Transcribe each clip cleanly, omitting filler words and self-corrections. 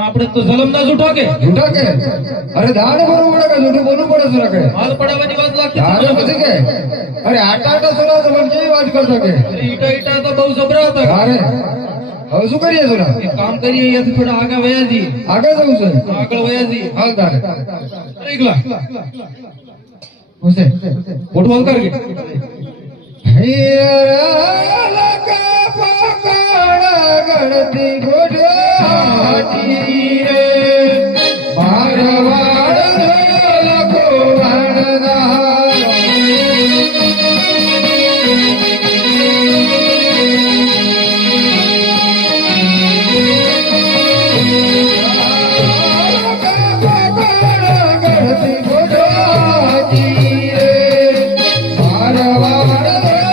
આપણે તો જલમના જૂઠા કે અરે દાડ બોલવું પડે કે જૂઠું બોલવું પડે છે કે માલ પડાવવાની વાત લાગતી દાડ પછી કે અરે આટા સુના તો મને કેવી વાત કરતો કે ઈટા તો બહુ જબરા હતા. અરે હવે શું કરીએ સુના એક કામ કરીએ અહીંયાથી થોડા આગળ વયા જઈએ. આગળ જવું છે આગળ વયા જઈએ. હાલ તારે એકલા હુસે ફોટો હાલ કરગે ગણતી ગોઠવાતી રે મારવાડ લખો ગણતી ગોઠવાતી રે મારવાડ લખો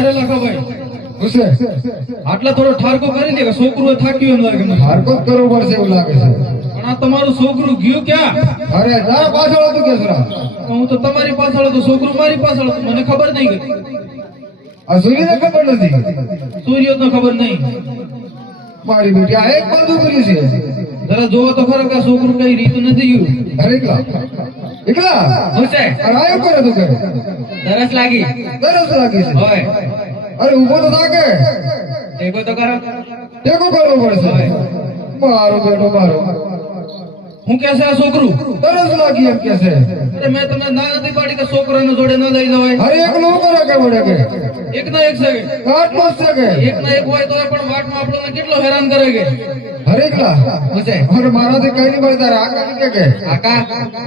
અરે લાખાભાઈ ગુસ્સે આટલા થોડો ઠારકો કરી દે કે છોકરું થાક્યું એમ લાગે મને. હરકત કરવું પડશે એવું લાગે છે પણ આ તમારું છોકરું ગયું ક્યાં? અરે તારા પાછળ હતું કેસરા હું તો તમારી પાછળ હતો, છોકરું મારી પાછળ હતું, મને ખબર નહીં ગઈ. આ સૂર્યને ખબર નથી સૂર્ય તો ખબર નહીં. મારી બેટી આ એક બધું કર્યું છે જરા જોવો તો ખરો કે આ છોકરું કઈ રીતું નથી ગયું. અરે એકલા એકલા હુસે અરે આયો કરે તું કે તરસ લાગી તરસ લાગી છે હોય અરે ઉભો તો થાકે ટેકો તો કરો. ટેકો કરવો પડશે મારો બેટો મારો હું કે છે આ છોકરું? તરસ લાગી એમ કે છે અરે મેં તમને ના નથી પાડી કે છોકરાને જોડે ન લઈ જવાય. અરે એકલો કરે કે વડે કે એક ના એક છે કે આટલો જ છે કે એક ના એક હોય તો પણ વાટમાં આપણને કેટલો હેરાન કરે કે. અરે એકલા હુસે અરે મારાથી કઈ નહીં પડતા આ કાઢી કે કાકા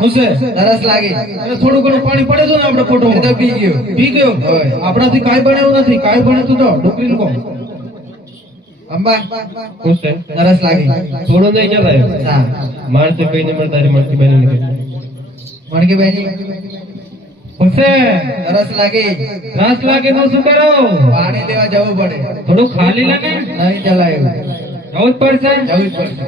હુસે તરસ લાગી. અરે થોડું ઘણું પાણી પડે તો ને આપણે ફોટો પી ગયો. પી ગયો આપણાથી કાંઈ બનેવું નથી. કાંઈ બને તું તો ડુકરીને કહો. અંબા હુસે તરસ લાગી. થોડો નહીં જવાય હા માણસે કઈ નહીં મળતા માણસી બની મણકી બેની હુસે તરસ લાગી. રાસ લાગે તો શું કરો પાણી લેવા જવું પડે. થોડું ખાલી લાગે નહીં ચલાય જવું જ પડશે જવું જ પડશે.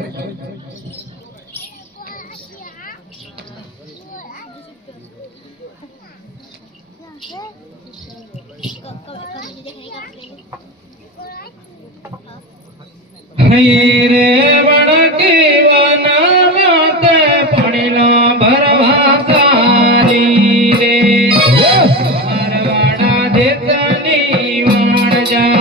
હઈ રે વણકી વના મ્યોતે પાણીના ભરવા સારી રે મારવાડા દેતની વાણ જા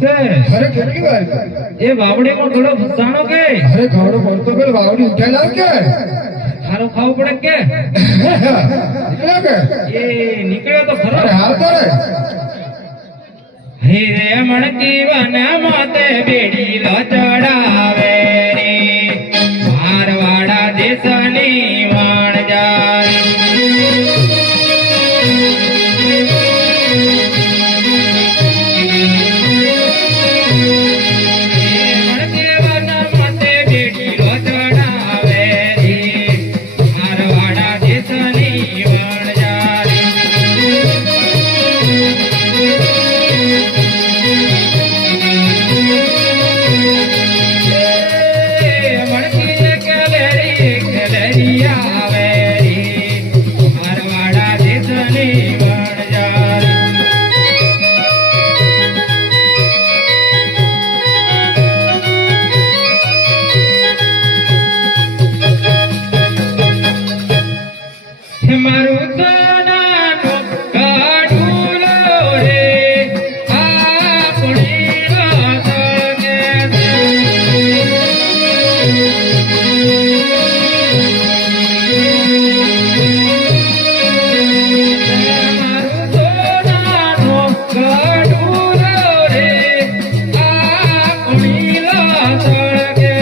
છે અરે કેટલી વાર એ વાવડીમાં ઘણો ફસાણો કે અરે ઘોડો પડતો પેલો વાવડી ઉઠાઈ લાવ કે ખારો ખાવું પડે કે નીકળ્યો કે એ નીકળ્યો તો ખરો અરે હાલ તો રે હીરે મણકી વન માતે બેડી લો ચડાવે રે મારવાડા દેશની વાણ જાય મારું સોનાનું કાઢુલો રે આપણી વાત કે મારું સોનાનું કાઢુલો રે આપણી વાત કે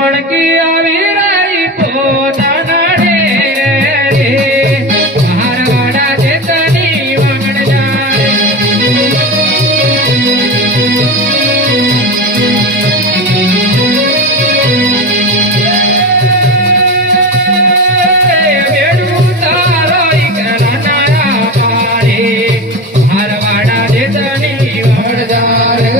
મણકી આવી રહી પોતાના રે મારવાડા દેશની વાણ જાય બેડું તારો એકલા નારા પારે મારવાડા દેશની વાણ જાય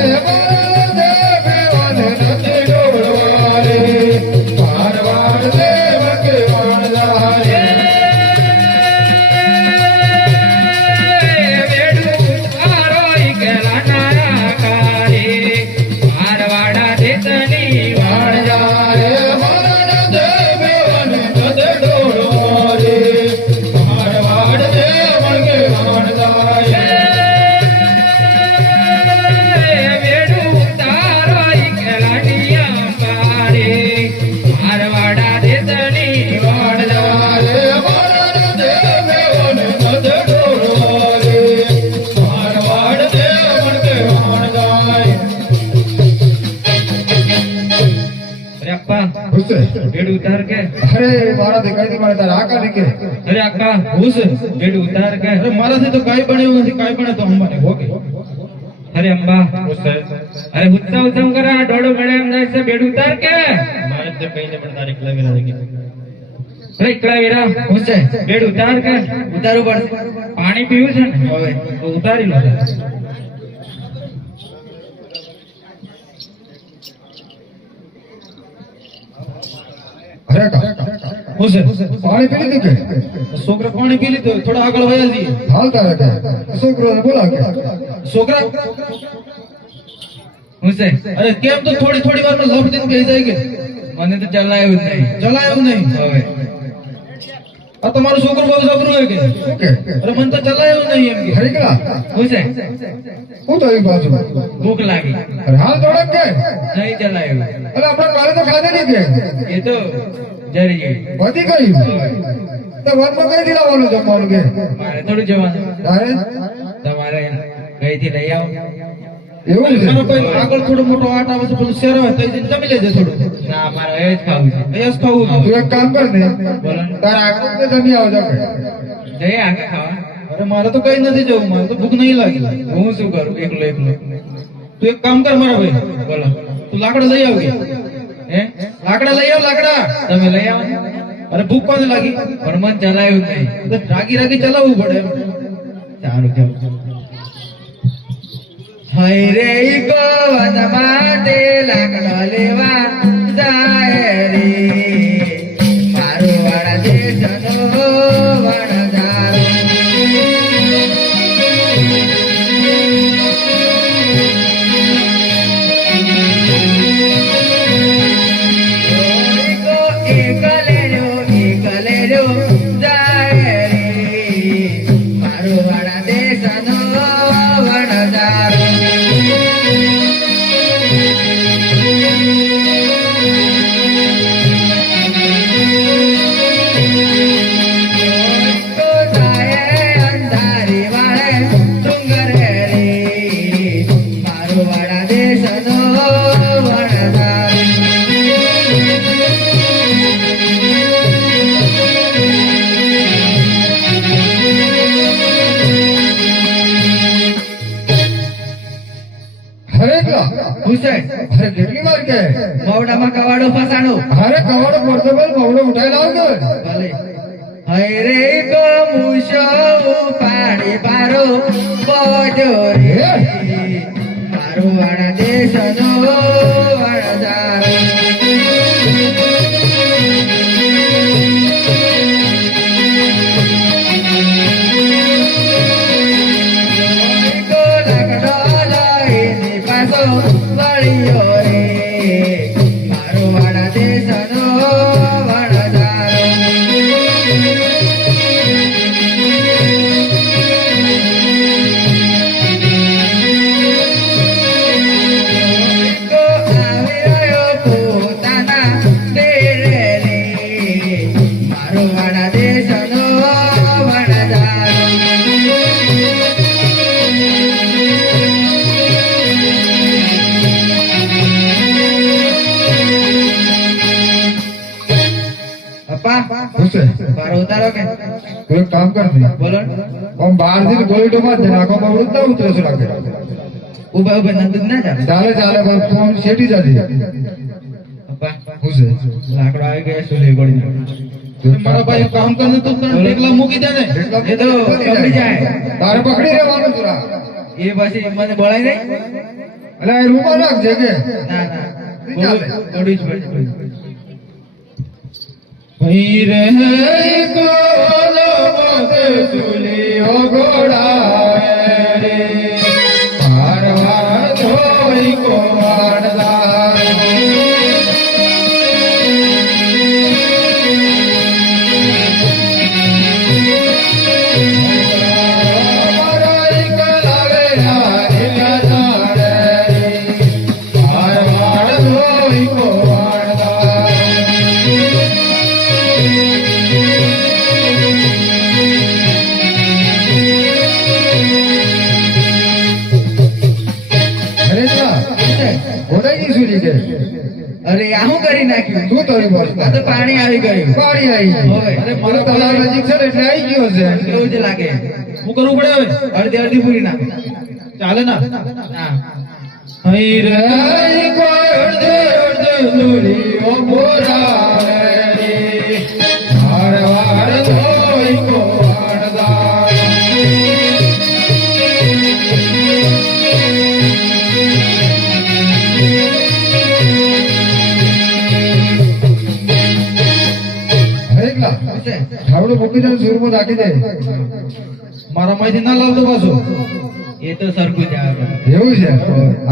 बेड उतार के अरे मारा देखाई नहीं मारा तारा आका देखे अरे अक्का घुस बेड उतार के અરે મારાથી તો કાંઈ બન્યું નથી, કાંઈ બને તો અંબાને ભોગે. अरे अम्बा अरे उत्सव उत्सव करा डोडो मेड़े अंदर से बेड उतार के મારે તો કઈને પણ તારે એકલા વેલા લાગી. अरे इकड़ा वीरा घुस बेड उतार के ઉતારવું પડશે. पानी पीવું છે ને હવે તો ઉતારી લો अरे का હું છે? पानी पी लीधું के છોકરા પાણી પી લીધું, થોડા આગળ વયા જઈએ. हाल तारा के છોકરો ને બોલા के છોકરા હું છે અરે કેમ તો થોડી થોડી વારમાં લપ દઈને કહી જાય કે મને તો ચલાયું જ નહીં ચલાયું નહીં. હવે આ તમારું છોકરું બહુ જબરું હે કે ओके અરે મને તો ચલાયું નહીં એમ કે. हरिकला હું છે હું તો એક બાજુ ભૂખ લાગી अरे हाल तोड़क के નહીં ચલાયું अरे अपना काले तो खाने नहीं के એ તો જરી वधी गई तो वन में कई दिला वालों जमवान के મારે થોડું જવાનું अरे તમારે ગઈથી લઈ આવો એવું છે મારો કોઈ આગળ થોડો મોટો આટ આવે છે, પેલું શેર હોય તો એ જમી લેજે થોડું. ના મારે હવે જ ખાવું છે એ જ ખાવું છે. तू एक काम कर दे બોલો तारा आंखों में जमी आओ जाके જઈએ આગળ ખાવા અરે મારે તો કઈ નથી જવું, મારે તો ભૂખ નહીં લાગી. હું શું કરું એકલો એકલો તું એક કામ કર મારા ભાઈ, બોલો તું લાકડા લઈ આવ કે. હે લાકડા લઈ આવ, લાકડા. તમે લઈ આવો ને. અરે ભૂખ કોને લાગી? પણ મને ચલાયું જ નહીં તો રાગી રાગી ચલાવવું પડે એમ. સારું કેવું હૈ રે ઈકો વનમાં તે લાકડો લેવા જાય રે મારું વાળા દેશનો વણજારો. ઈકો એક લેજો જાય રે મારું વાળા દેશનો વણજારો. અંધારી વાળે ડુંગર રે મારું વાળા દેશનો વણજારો. અરે એકલા હુસેન અરે કેટલી વાર કે મોવડામાં કવાડો ફસાણો. અરે કવાડો પડતો બોલ મવડો ઉઠાઈ લાવ કે ભલે હૈ રે કો મુશો પાડી પારો બોજો રે મારું વાળા દેશનો વણજારો. ઈકો લાકડો લઈને પાછો વળ્યો રે મારું વાળા દેશનો વણજારો. ઈકો આવી રહ્યો પોતાના ડેરે રે મારું વાળા દેશનો વણજારો. અપ્પા હુસેન મારો ઉતારો કે તું એક કામ કર દે બોલો આમ બહાર થી ગોળી ડોમાં જ નાખો મવડું ના ઉતરે છે લાગે ઉભા ઉભા નંદન ના ચાલે. ચાલે ચાલે પણ તું આમ શેટી જાજે અપ્પા હુસેન લાકડો આવી ગયા સુલે ગોળી. મારા ભાઈ કામ કરે તું તને એકલા મૂકી દે ને એ તો પકડી જાય. તારે પકડી રહેવાનું તુરા એ પછી મને બોલાય નહીં. એટલે એ રૂમમાં નાખજે કે ના ના ગોળી જ પડી. હૈ રે કોનો મત સુલિયો ઘોડા રે મારવા ધોઈ કો વાડલા. અરે જા ઓડાઈ સુરી કે અરે આ હું કરી નાખ્યું. તું તારી આ બસ તો પાણી આવી ગયું. પાણી આવી ગયું. હવે. અરે મારો તલાવ નજીક છે ને એટલે આવી ગયો છે કેવું જ લાગે. શું કરવું પડે હવે અડધી અડધી પૂરી નાખ. ચાલે ના હા હૈ રે કોઈ અડધે અડધે સુલિયો બોરાવે રે વાર વાર ધોઈ કો વાડલા. અરે એકલા હુસેન ઠાવડો મૂકી દે સુરમાં નાખી દે મારા માંથી ના લાવતો પાછો એ તો સરખું જ આવે. એવું છે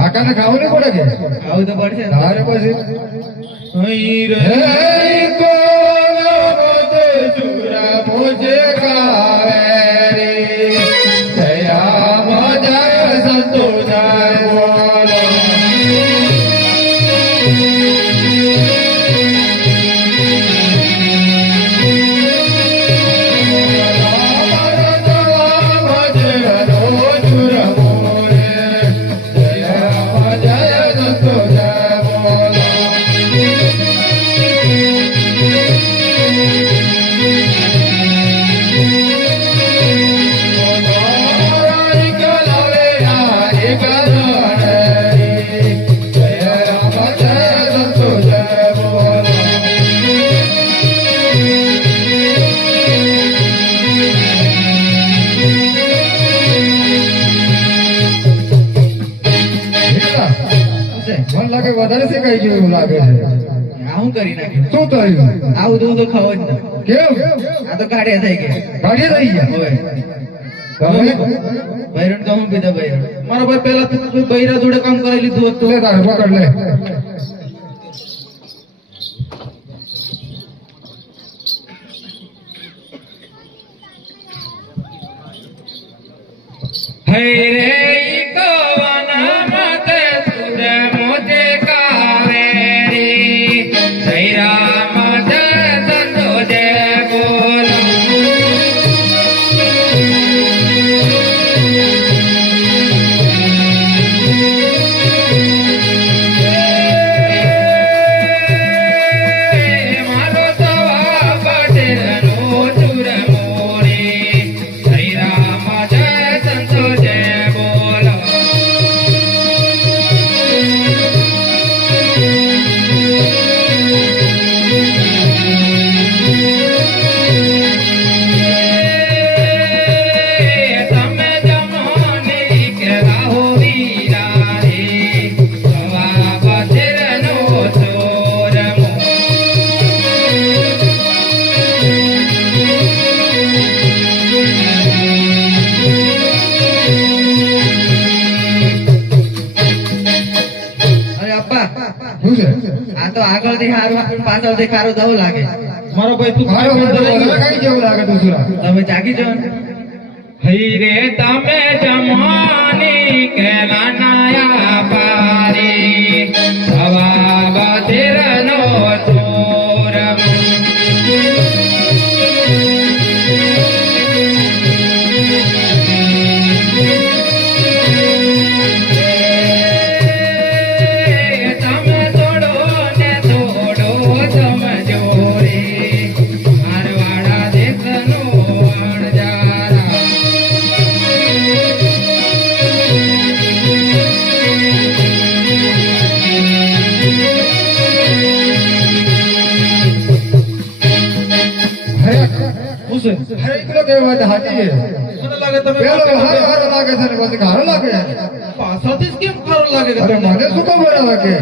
આકાને ખાવું નહીં પડે કે આવું તો પડશે ને. તારે પછી હૈ રે હે કોનો મત સુરા મોજે ખાવે રે જયા મજય સંતો જય બોલો જય સંતો જય બોલો મને લાગે વધારે શેકાઈ ગયું એવું લાગે છે. આ હું કરી નાખ્યું શું થયું? આવું દૂધ તો ખાવ જ ના. કેમ? આ તો કાઢ્યા થઈ ગયા. કાઢી થઈ ગયા. હોય તમે બૈરણ તો હું પીધા બૈરણ. મારા ભાઈ પહેલા તો બૈરા જોડે કામ કરાવી લીધું હતું. લે તારે પકડ લે. હૈ રે કવના મતે સુદે મોજે કાવેરી જય રામ જય સંતો જય બોલો મારો સવા પટેલનો ચુર મોરી જય રામ જય સંતો જય બોલો તમે જમોની કે રાહો વીરા રે સવા પટેલનો ચોર અરે અપ્પા શું છે? આ તો આગળથી હારું પાછળથી ખારું દવું લાગે. મારો ભાઈ તું મારો બધો વધારે કઈ જેવું લાગે તું સુરા? તમે જાગી જાઓ ને. હૈ રે તમે જમવાની કે નાનાયા પારી સવા બધિરનો ચોર તમે થોડો ને થોડો સમજો રે મારવાડા દેશનો અણજારા શું છે? અરે એકલો કઈ વાત સાચી છે. મને લાગે તમે પેલો હારો હારો લાગે છે ને પછી હારો લાગે. પાછળથી જ કેમ ખારું લાગે કે અરે તમને? મને શું ખબર હવે કે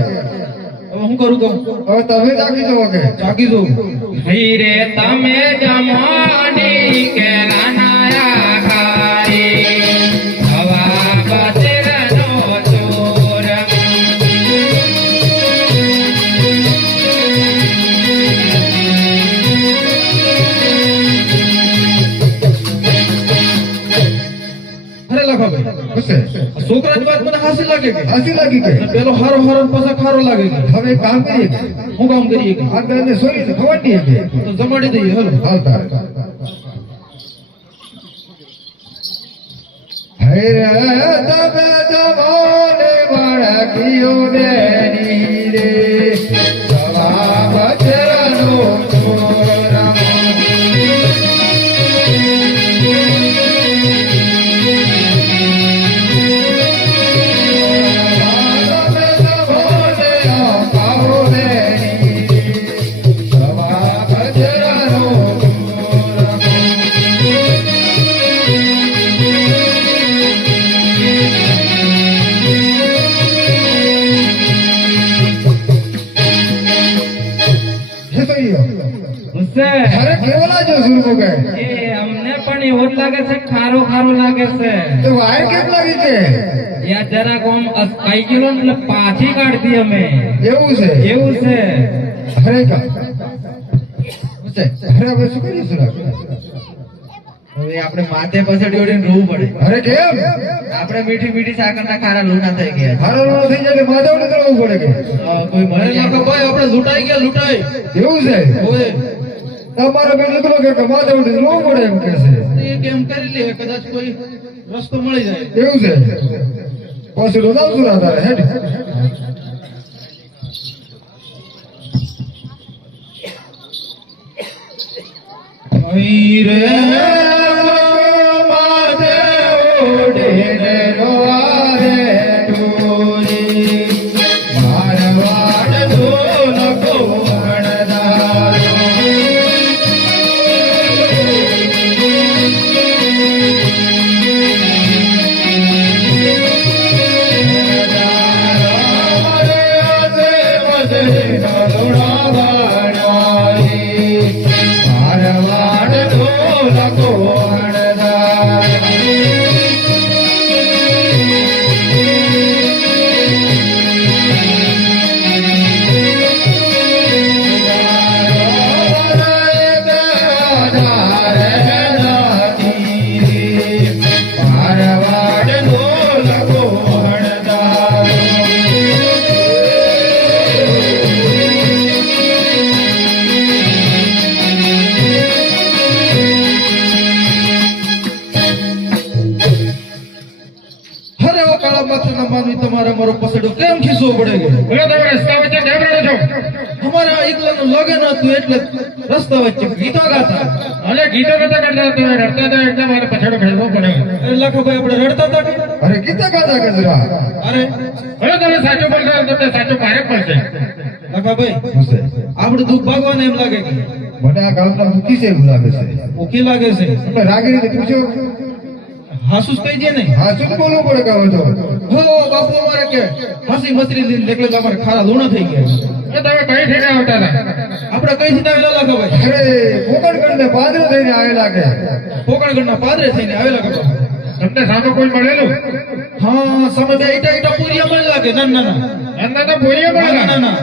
હવે હું કરું કહું? હવે તમે જાગી જાઓ કે જાગી જાઉં. હૈ રે તમે જમવાની કે નાનાયા ખારી હવા બધિરનો ચોર અરે લખો ભાઈ, શું છે? છોકરાની વાત મને હાસી લાગે કે હસી લાગી કે પેલો હારો હારો ને પાછા ખારો લાગે કે હવે એક કામ કરીએ કે હું કામ કરીએ કે આ બેને સોરી ખબર નહીં કે તો જમાડી દઈએ હલો. આવતા હે રે તમે જમોને વળગ્યો બેની રે સવા બચરનો ચોરમો તમે જમોને અપાવો બેની રે સવા બચરનો ચોરમો હે તો યો ગુસ્સે અરે કેવલા જો સુરમો કે એ અમને પણ એવું જ લાગે છે ખારો ખારો લાગે છે તો વાયર કેમ લાગી કે યા જરાક આમ અસકાઈ ગયેલો ને એટલે પાછી કાઢતી અમે એવું છે એવું છે અરે કા શું છે? અરે હવે શું કરીએ સુરા હવે આપણે માથે પછાડી ઓડીને રોવું પડે. અરે કેમ આપણે મીઠી મીઠી સાકરના ખારા લૂના થઈ ગયા. હારો રોડો થઈ જાય એટલે માથે ઉડે કરવું પડે કે કોઈ મરે લાગે ભાઈ આપણે લૂંટાઈ ગયા લૂંટાઈ. એવું છે ઓય તમારો બેન નીકળો કે માથે ઉડે રોવું પડે એમ કે છે એ કેમ કરી લે કદાચ કોઈ રસ્તો મળી જાય. એવું છે પછી રોજાવ સુરા તારે હેડ અહીં રે માથે ઉડે ને રોવારે ટોરી મારવાડ ઢોલ કોણદારો કાળા માથાના માનવી તમારે મારો પસડો કેમ ખીસવો પડે કે બોલો તમે રસ્તા વચ્ચે કેમ રડો છો? અમારે આ એકલાનું લગન હતું એટલે રસ્તા વચ્ચે ગીતો ગાતા અલે ગીતો નતા કરતા તમે રડતા હતા એકદમ મારે પછાડો ખેડવો પડે. લખાભાઈ આપણે રડતા હતા કે અરે ગીતા ગાતા કે જરા અરે બોલો તમે સાચું બોલશો તમને સાચું મારે પડશે. લખાભાઈ શું છે? આપણે દુઃખ ભાગવાને એમ લાગે કે મને આ ગામના મુખી છે એવું લાગે છે. ઓકે લાગે છે તમે રાગીણીને પૂછો. હાસુસ કહી દે ને હા શું બોલવું પડે કે હવે તો હો બાપુ અમારે કે હાસી મસરી લીધી એટલે જ અમારે ખારા લોણા થઈ ગયા તો તમે કઈ થઈને આવતા હતા? આપણે કઈ થી આવેલા લખાભાઈ અરે પોકણગઢને પાદરો થઈને આવેલા કે પોકણગઢના પાદરે થઈને આવેલા કે તમને સામે કોઈ મળેલું? હા સામે બે ઈટા પૂરિયા મળેલા કે ના ના ના અંદર તો બોલીએ ના મળેલા. ના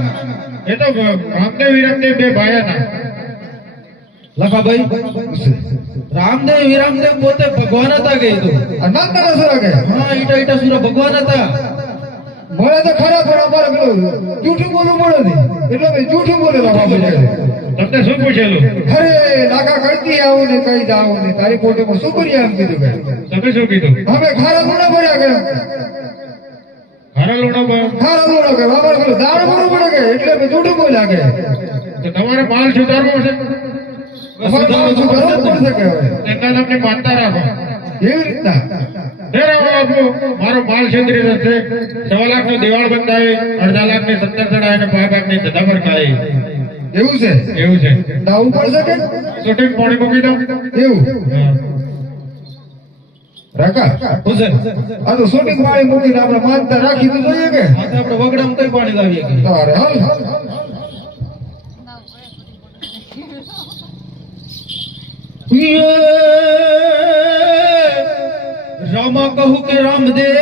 એ તો રામદેવ વિરમદેવ બે ભાઈ હતા. લખાભાઈ રામદેવ વિરામદેવ પોતે ભગવાન હતા કે એ તો નાના સુરા કે હા ઈટા સુરા ભગવાન હતા મળે તો ખરા પણ અમારે પેલું જૂઠું બોલવું પડે ને એટલે મેં જૂઠું બોલેલા બાબા જાય. તમને શું પૂછેલું? અરે લાકા કરતી આવું ને કઈ જાવું ને તારી કોટેમાં શું કરી એમ કીધું કે તમે શું કીધું? અમે ખારા લોણા ભર્યા કે હારા લોણો પર ખારા લોણા કે અમારે પેલું દાળ ભરવું પડે કે એટલે મેં જૂઠું બોલ્યા કે તો તમારે માલ સુધારવો છે. અમારે કામ શું કરવું પડશે કે હવે એના તમને માનતા રાખો. એવી રીતના બાપુ મારો માલ છેતરી જશે. 1.25 લાખનું દિવાળ બંધાય, 1.5 લાખની સત્તર ચડાય અને 5 લાખની ધડાભર ખાય. એવું છે એવું છે. દાવું પડશે કે શૂટિંગ પાણી મૂકી દઉં. એવું હા. રાકા હું છે આ તો શૂટિંગ પાણી મૂકીને આપણે માનતા રાખી તો જોઈએ કે આ તો આપણે વગડામાં કઈ પાણી લાવીએ કે તારે હાલ રામા કહું કે રામદેવ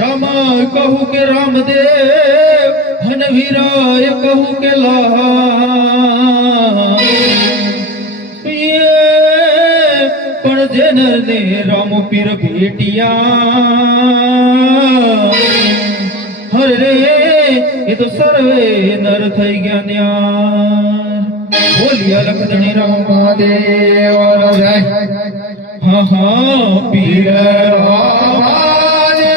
રામા કહું કે રામદેવ હનવીરાય કહું કે લા પણ જેનર ને રામ પીર ભેટિયા હરે એ તો સર્વે નર થઈ ગયા ન્યા બોલિયા લખદણી રામ મહાદેવ જય હા હા પીર મહાદેવ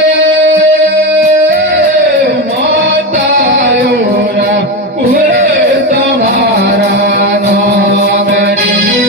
માતાયોરા પુરે તમારા નામની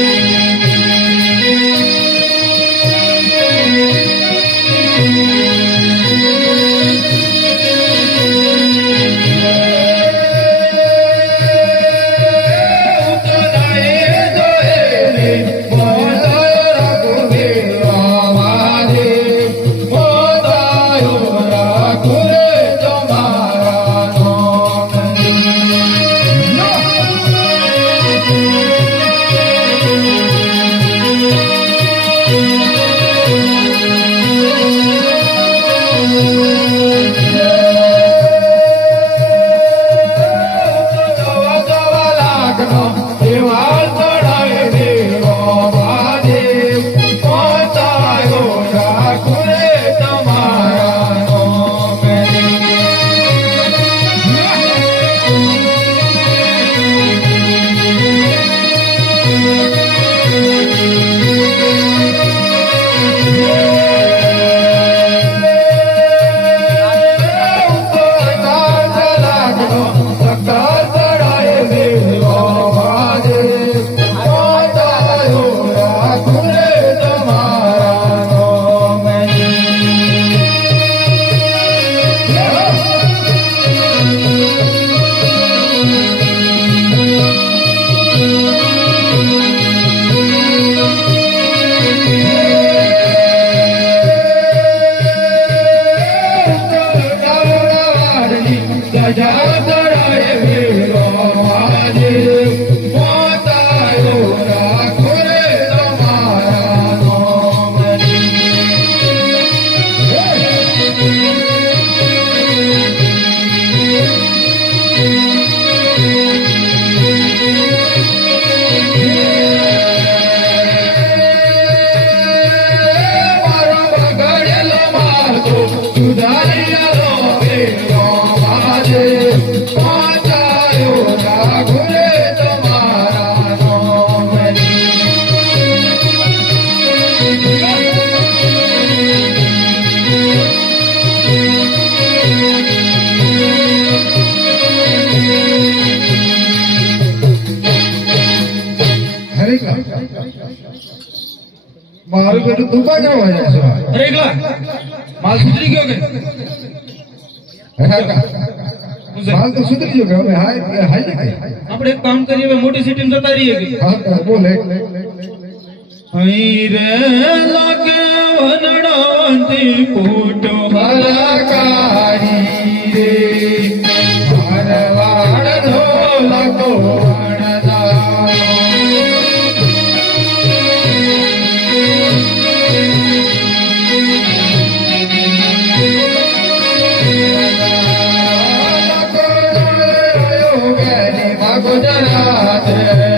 મારું બેટું તું કા જવા જાય છે અરે એકલા માલ સુધરી ગયો કે હા કા માલ તો સુધરી ગયો કે હવે હાઈ કે આપણે એક કામ કરીએ હવે મોટી સિટીમાં જતા રહીએ કે હા કા બોલે અહીં રે લાગે વનડાંતી ફૂટો કલાકારી રે મારવાડ ઢોલકો વણદારો ગુજરાત રે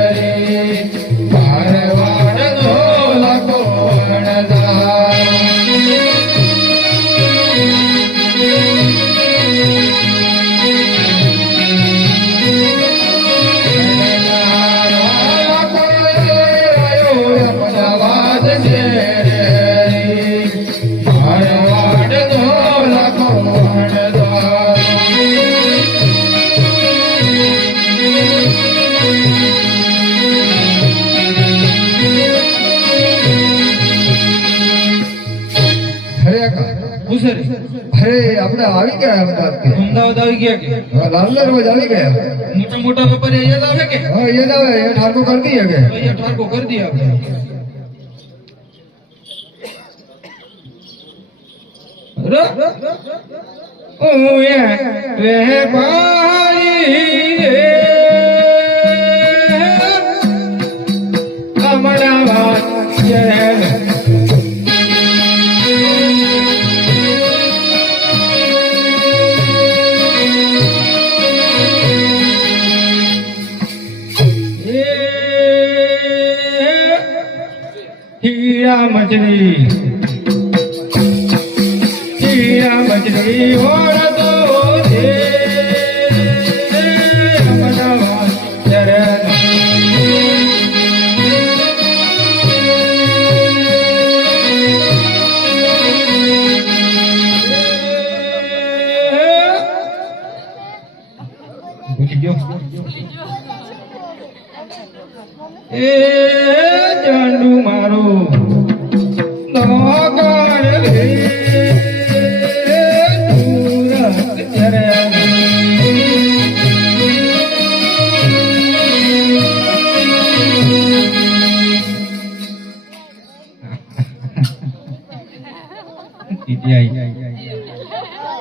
મારવાડ ઢોલકો વણદારો અમદાવાદ છે રે મારવાડ ઢોલકો વણદારો પૂછે અરે આપણે આવી ગયા અમદાવાદ કે અમદાવાદ આવી ગયા કે લાલના રોજ આવી ગયા મોટા મોટા વેપારી અહીંયા જ આવે કે હા એ ના આવે એ ઠાકો કરી દઈએ કે અહીંયા ઠારકો કરી દઈએ આપણે ઓએ વેપારી રે અમદાવાદ શહેર હીરા મચલી ઓળતો છે અમદાવાદ શહેર પૂછી ગયો એ ચાંદુ મારો નોકર રે તુરત ચરણ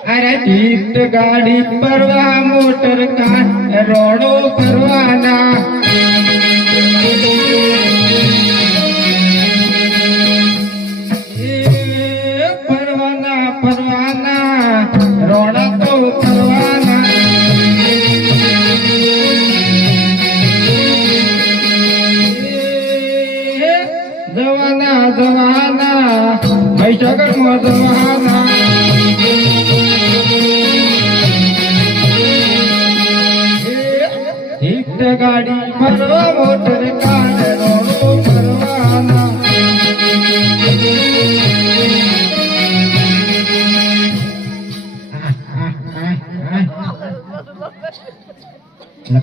અરે જીત ગાડી પરવા મોટર કા રોડો પરવાના પરવાના પરવાના રોડા તો પરવાના જવાના જવાના મહીસાગરમાં જવાના